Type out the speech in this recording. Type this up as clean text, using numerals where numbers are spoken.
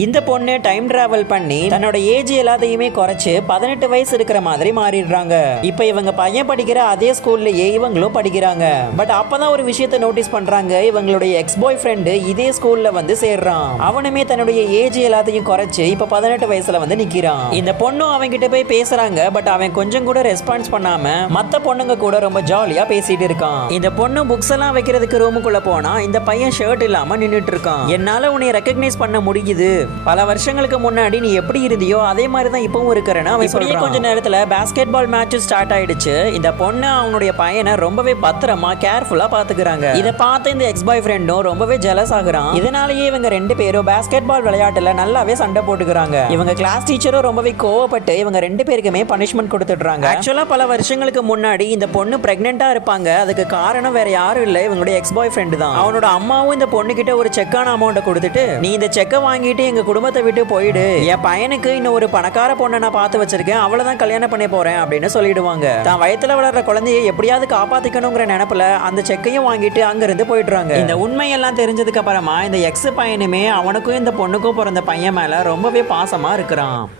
இந்த பொண்ணு time travel பண்ணி தன்னோட ஏஜ் எல்லாத்தையுமே குறைச்சு 18 வயசு இருக்கிற மாதிரி மாறிடுறாங்க. இப்ப இவங்க பையன் படிக்கிற அதே ஸ்கூல்லயே இவங்களும் படிக்கிறாங்க. பட் அப்பதான் ஒரு விஷயத்தை நோட்டீஸ் பண்றாங்க. இவங்களுடைய எக்ஸ் பாய் ஃப்ரெண்டு இதே ஸ்கூல்ல வந்து சேர்றான். அவனுமே தன்னுடைய ஏஜ் எல்லாத்தையும் குறைச்சு இப்ப 18 வயசுல வந்து நிக்கிறான். இந்த பொண்ணும் அவங்க கிட்ட போய் பேசுறாங்க. பட் அவன் கொஞ்சம் கூட ரெஸ்பான்ஸ் பண்ணாம மத்த பொண்ணுங்க கூட ரொம்ப ஜாலியா பேசிட்டு இருக்கான். இந்த பொண்ணு புக்ஸ் எல்லாம் வைக்கிறதுக்கு ரூமுக்குள்ள போனா இந்த பையன் ஷர்ட் இல்லாம நின்னுட்டு இருக்கான். என்னால உன்னை ரெகக்னைஸ் பண்ண முடியுது. பல வருஷங்களுக்கு முன்னாடி நீ எப்படி இருந்தியோ அதே மாதிரி தான் இப்பவும் இருக்கிறேன்னு அவன் சொல்றான். கொஞ்ச நேரத்துல பாஸ்கெட் பால் மேட்ச் ஸ்டார்ட் ஆயிடுச்சு. இந்த பொண்ணு அவனுடைய பையனை ரொம்பவே பத்திரமா கேர்ஃபுல்லா பாத்துக்கிறாங்க. இதை பார்த்து இந்த எக்ஸ் பாய் ஃப்ரெண்டும் ரொம்பவே ஜெலஸ் ஆகுறான். இதனாலேயே இவங்க ரெண்டு பேரும் பாஸ்கெட் பால் விளையாட்டுல நல்லாவே சண்டை போட்டுக்கிறாங்க. இவங்க கிளாஸ் டீச்சரும் ரொம்பவே கோவப்பட்டு இவங்க ரெண்டு பேருக்குமே பனிஷ்மெண்ட் கொடுத்துடுறாங்க. ஆக்சுவலா பல வருஷங்களுக்கு முன்னாடி இந்த பொண்ணு பிரெக்னெண்டா இருப்பாங்க. அதுக்கு காரணம் வேற யாரும் இல்ல, இவங்களுடைய எக்ஸ் பாய் ஃப்ரெண்டு தான். அவனோட அம்மாவும் இந்த பொண்ணு கிட்ட ஒரு செக்கான அமௌண்ட் கொடுத்துட்டு நீ இந்த செக்கை வாங்கிட்டு எங்க குடும்பத்தை விட்டு போயிடு, என் பையனுக்கு இன்னும் ஒரு பணக்கார பொண்ணை நான் பார்த்து வச்சிருக்கேன், அவளதான் கல்யாணம் பண்ணி போறேன் அப்படின்னு சொல்லிடுவாங்க. தான் வயத்துல வளர்ற குழந்தைய எப்படியாவது காப்பாத்திக்கணுங்கிற நினைப்புல அந்த செக்கையும் வாங்கிட்டு அங்க இருந்து போயிடுறாங்க. இந்த உண்மையெல்லாம் தெரிஞ்சதுக்கு அப்புறமா இந்த எக்ஸ் பையனுமே அவனுக்கும் இந்த பொண்ணுக்கும் பிறந்த பையன் மேல ரொம்பவே பாசமா இருக்கிறான்.